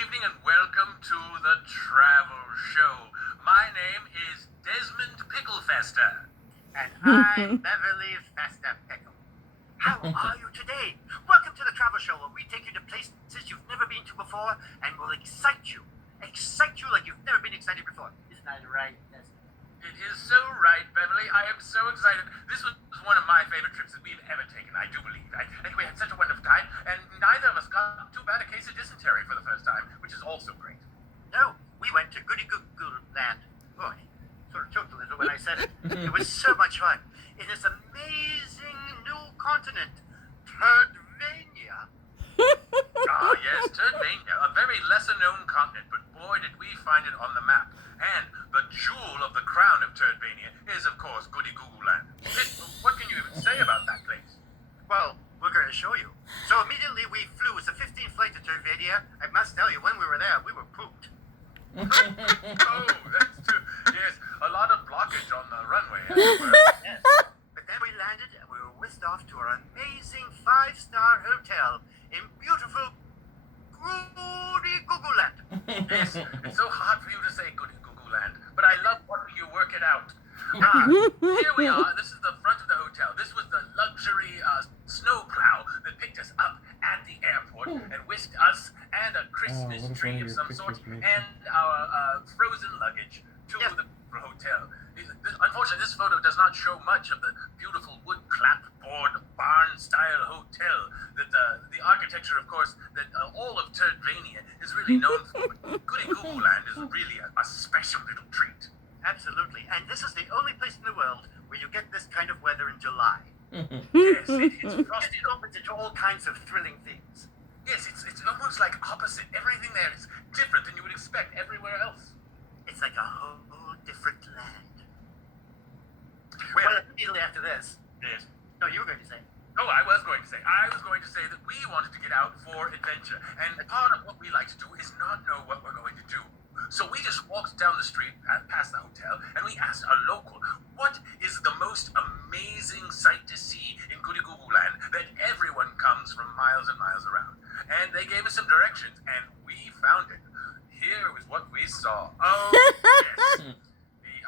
evening and welcome to the Travel Show. My name is Desmond Picklefester. And I'm Beverly Festa Pickle. How are you today? Welcome to the Travel Show, where we take you to places you've never been to before and will excite you. Excite you like you've never been excited before. Isn't that right, Desmond? It is so right, Beverly. I am so excited. This was one of my favorite trips that we've ever taken, I do believe. I think we had such a wonderful time, and neither of us got too bad a case of dysentery for the first time, which is also great. No, we went to Goody Goo Goo Land. Boy, sort of choked a little when I said it. It was so much fun. In this amazing new continent, Turdvania. Ah, yes, Turdvania, a very lesser-known continent, but boy, did we find it on the map. And the jewel of the crown of Turdvania is, of course, Goody Goo Goo Land. What can you even say about that place? Well, we're going to show you. So immediately we flew. It was a 15 flight to Turdvania. I must tell you, when we were there, we were pooped. Oh, that's true. Yes, a lot of blockage on the runway. Yes. But then we landed and we were whisked off to our amazing 5-star hotel in beautiful Goody Goo Goo Land. Yes, it's so hard for you to say Goody Goo Goo Land, but I love watching you work it out. Here we are. This is the front of the hotel. This was the luxury snowplow that picked us up at the airport and whisked us and a Christmas tree of some sort and our frozen luggage to the hotel. Unfortunately, this photo does not show much of the beautiful wood clapboard barn-style hotel that the architecture, of course, that all of Turdvania is really known for. Goody Goo Goo Land is really a special little treat. Absolutely. And this is the only place in the world where you get this kind of weather in July. Yes, it's frosty. It opens into all kinds of thrilling things. Yes, it's almost like opposite. Everything there is different than you would expect everywhere else. It's like a whole different land. Well, immediately after this... Yes. No, you were going to say. Oh, I was going to say that we wanted to get out for adventure. And part of what we like to do is not know what we're going to do. So we just walked down the street past the hotel and we asked a local, what is the most amazing sight to see in Goody Goo Goo Land that everyone comes from miles and miles around? And they gave us some directions and we found it. Here is what we saw. Oh, yes. The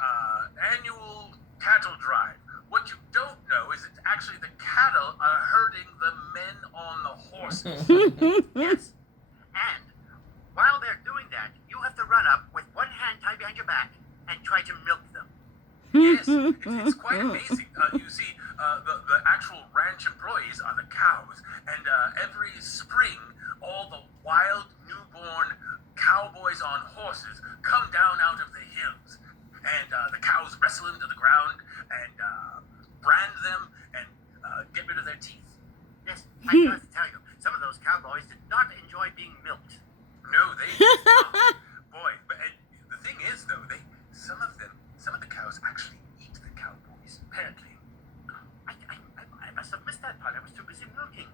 annual cattle drive. What you don't know is it's actually the cattle are herding the men on the horses. Yes. And while they're doing that, you have to run up with one hand tied behind your back and try to milk them. Yes, it's quite amazing. You see, the actual ranch employees are the cows, and every spring, all the wild newborn cowboys on horses come down out of the hills, and the cows wrestle into the ground and brand them and get rid of their teeth. Yes, I have to tell you, some of those cowboys did not enjoy being milked. No, they did not. Boy, but the thing is, though, some of the cows actually eat the cowboys, apparently. I must have missed that part. I was too busy milking.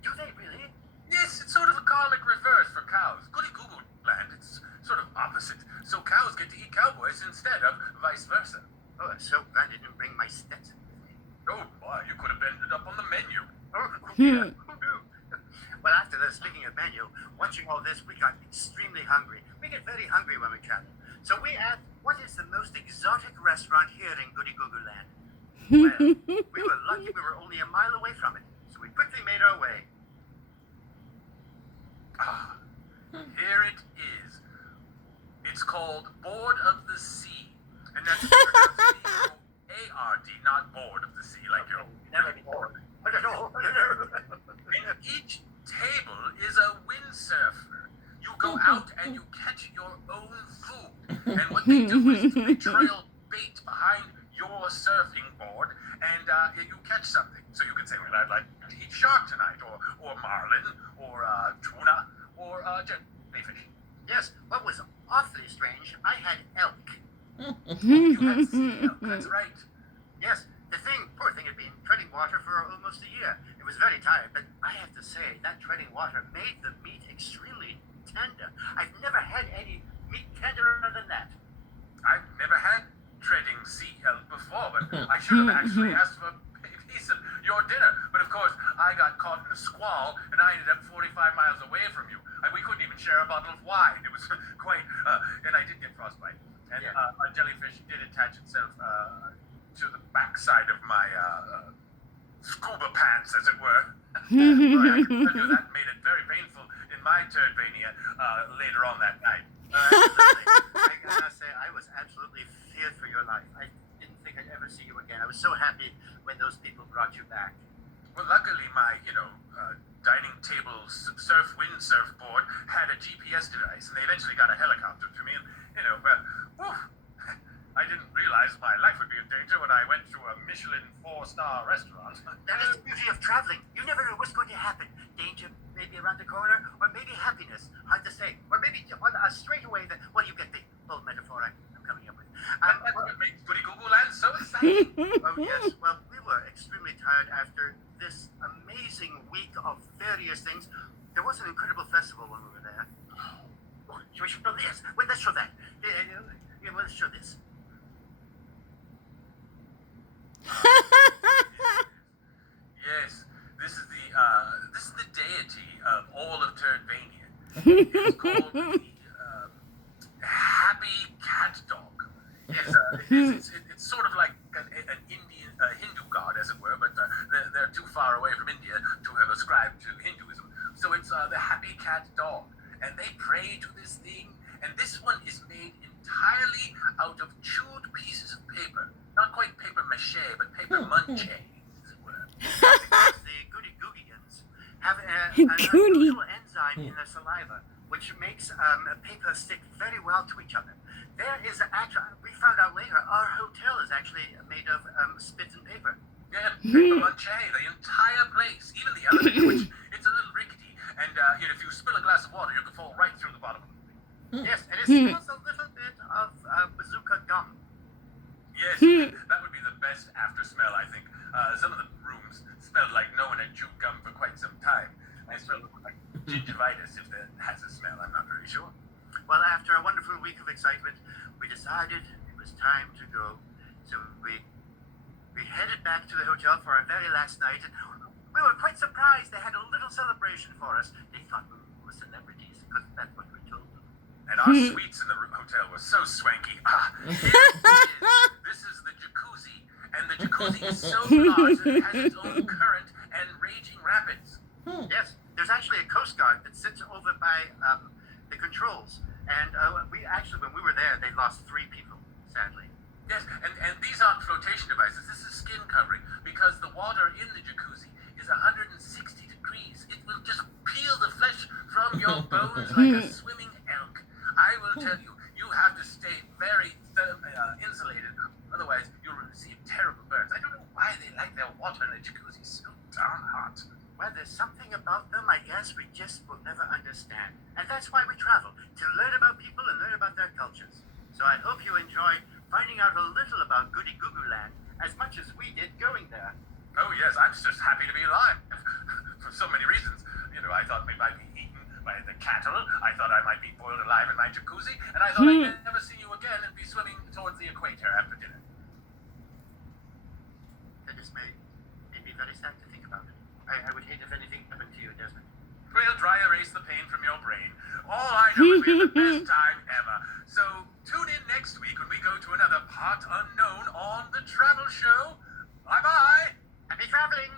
Do they really? Yes, it's sort of a karmic reverse for cows. Goody Goo Goo Land, it's sort of opposite. So cows get to eat cowboys instead of vice versa. Oh, I'm so glad you didn't bring my Stetson with me. Oh, boy, you could have ended up on the menu. Oh, yeah. Well, after this, speaking of menu, watching all this, we got extremely hungry. We get very hungry when we travel. So we asked, what is the most exotic restaurant here in Goody Goo Goo Land? Well, we were lucky we were only a mile away from it. So we quickly made our way. Ah, here it is. It's called Board of the Sea. And that's pronounced B-O-A-R-D, not Board of the Sea, like you're Never before. And each table is a windsurfer. You go out and you catch your own food. And what they do is they trail bait behind your surfing board and you catch something. So you can say, well, I'd like to eat shark tonight, or marlin, or tuna, or jellyfish. Yes, what was awfully strange, I had elk. You had sea elk, that's right. Yes, poor thing had been treading water for almost a year. It was very tired, but I have to say, that treading water made the meat extremely tender. I've never had any meat tenderer than that. I've never had treading sea elk before, but I should have actually asked for a piece of your dinner. But of course, I got caught in a squall, and I ended up 45 miles away from you. And we couldn't even share a bottle of wine. It was quite, and I did get frostbite. And a jellyfish did attach itself to the backside of my scuba pants, as it were. Boy, I can tell you that made it very painful in my Turdvania later on that night. I gotta say, I was absolutely feared for your life. I didn't think I'd ever see you again. I was so happy when those people brought you back. Well, luckily, my, dining table windsurf board had a GPS device, and they eventually got a helicopter to me, and, I didn't realize my life would be in danger when I went to a Michelin 4-star restaurant. That is the beauty of traveling. You never know what's going to happen. Danger maybe around the corner, or maybe happiness. Hard to say. Or maybe straight away, you get the whole metaphor I'm coming up with. That's what makes Goody Goo Goo Land so exciting. Oh, yes. Well, we were extremely tired after this amazing week of various things. There was an incredible festival when we were there. Oh, should we show this? Wait, let's show that. Let's show this. Yes, this is the deity of all of Turdvania. It's called the Happy Cat Dog. Yes, it's sort of like an Indian Hindu god, as it were, but they're too far away from India to have ascribed to Hinduism. So it's the Happy Cat Dog, and they pray to this thing. And this one is made entirely out of chewed pieces of paper. Not quite paper mache, but paper mache, as it were. The Goody Googians have an unusual enzyme in their saliva, which makes paper stick very well to each other. There is we found out later, our hotel is actually made of spit and paper. Yeah, paper mache, the entire place, even the elevator, which it's a little rickety, and if you spill a glass of water, you can fall right through the bottom of it. Yes, and it smells a little bit of bazooka gum. Yes, that would be the best after smell, I think. Some of the rooms smelled like no one had chewed gum for quite some time. They smell like gingivitis, if that has a smell. I'm not very sure. Well, after a wonderful week of excitement, we decided it was time to go. So we headed back to the hotel for our very last night, and we were quite surprised. They had a little celebration for us. They thought we were celebrities, because that's what we told them. And our suites in the hotel were so swanky. Here it is. This is the jacuzzi. And the jacuzzi is so large that it has its own current and raging rapids. Yes, there's actually a Coast Guard that sits over by the controls. And we actually, when we were there, they lost 3 people, sadly. Yes, and these aren't flotation devices. This is skin covering, because the water in the jacuzzi is 160 degrees. It will just peel the flesh from your bones like a swimming elk. I will tell you, you have to stay very insulated, otherwise you'll receive terrible burns. I don't know why they like their water in the jacuzzi so darn hot. Well, there's something about them, I guess, we just will never understand. And that's why we travel, to learn about people and learn about their cultures. So I hope you enjoyed finding out a little about Goody Goo Goo Land as much as we did going there. Oh yes, I'm just happy to be alive. For so many reasons. I thought maybe I'd be eaten by the cattle. I thought I might be boiled alive in my jacuzzi. And I thought I'd never see you again and be swimming towards the equator after dinner. That just made me very sad to think about it. I would hate if anything happened to you, Desmond. We'll dry erase the pain from your brain. All I know is we had the best time ever. So tune in next week when we go to another Part Unknown on the Travel Show. Bye-bye. Happy traveling!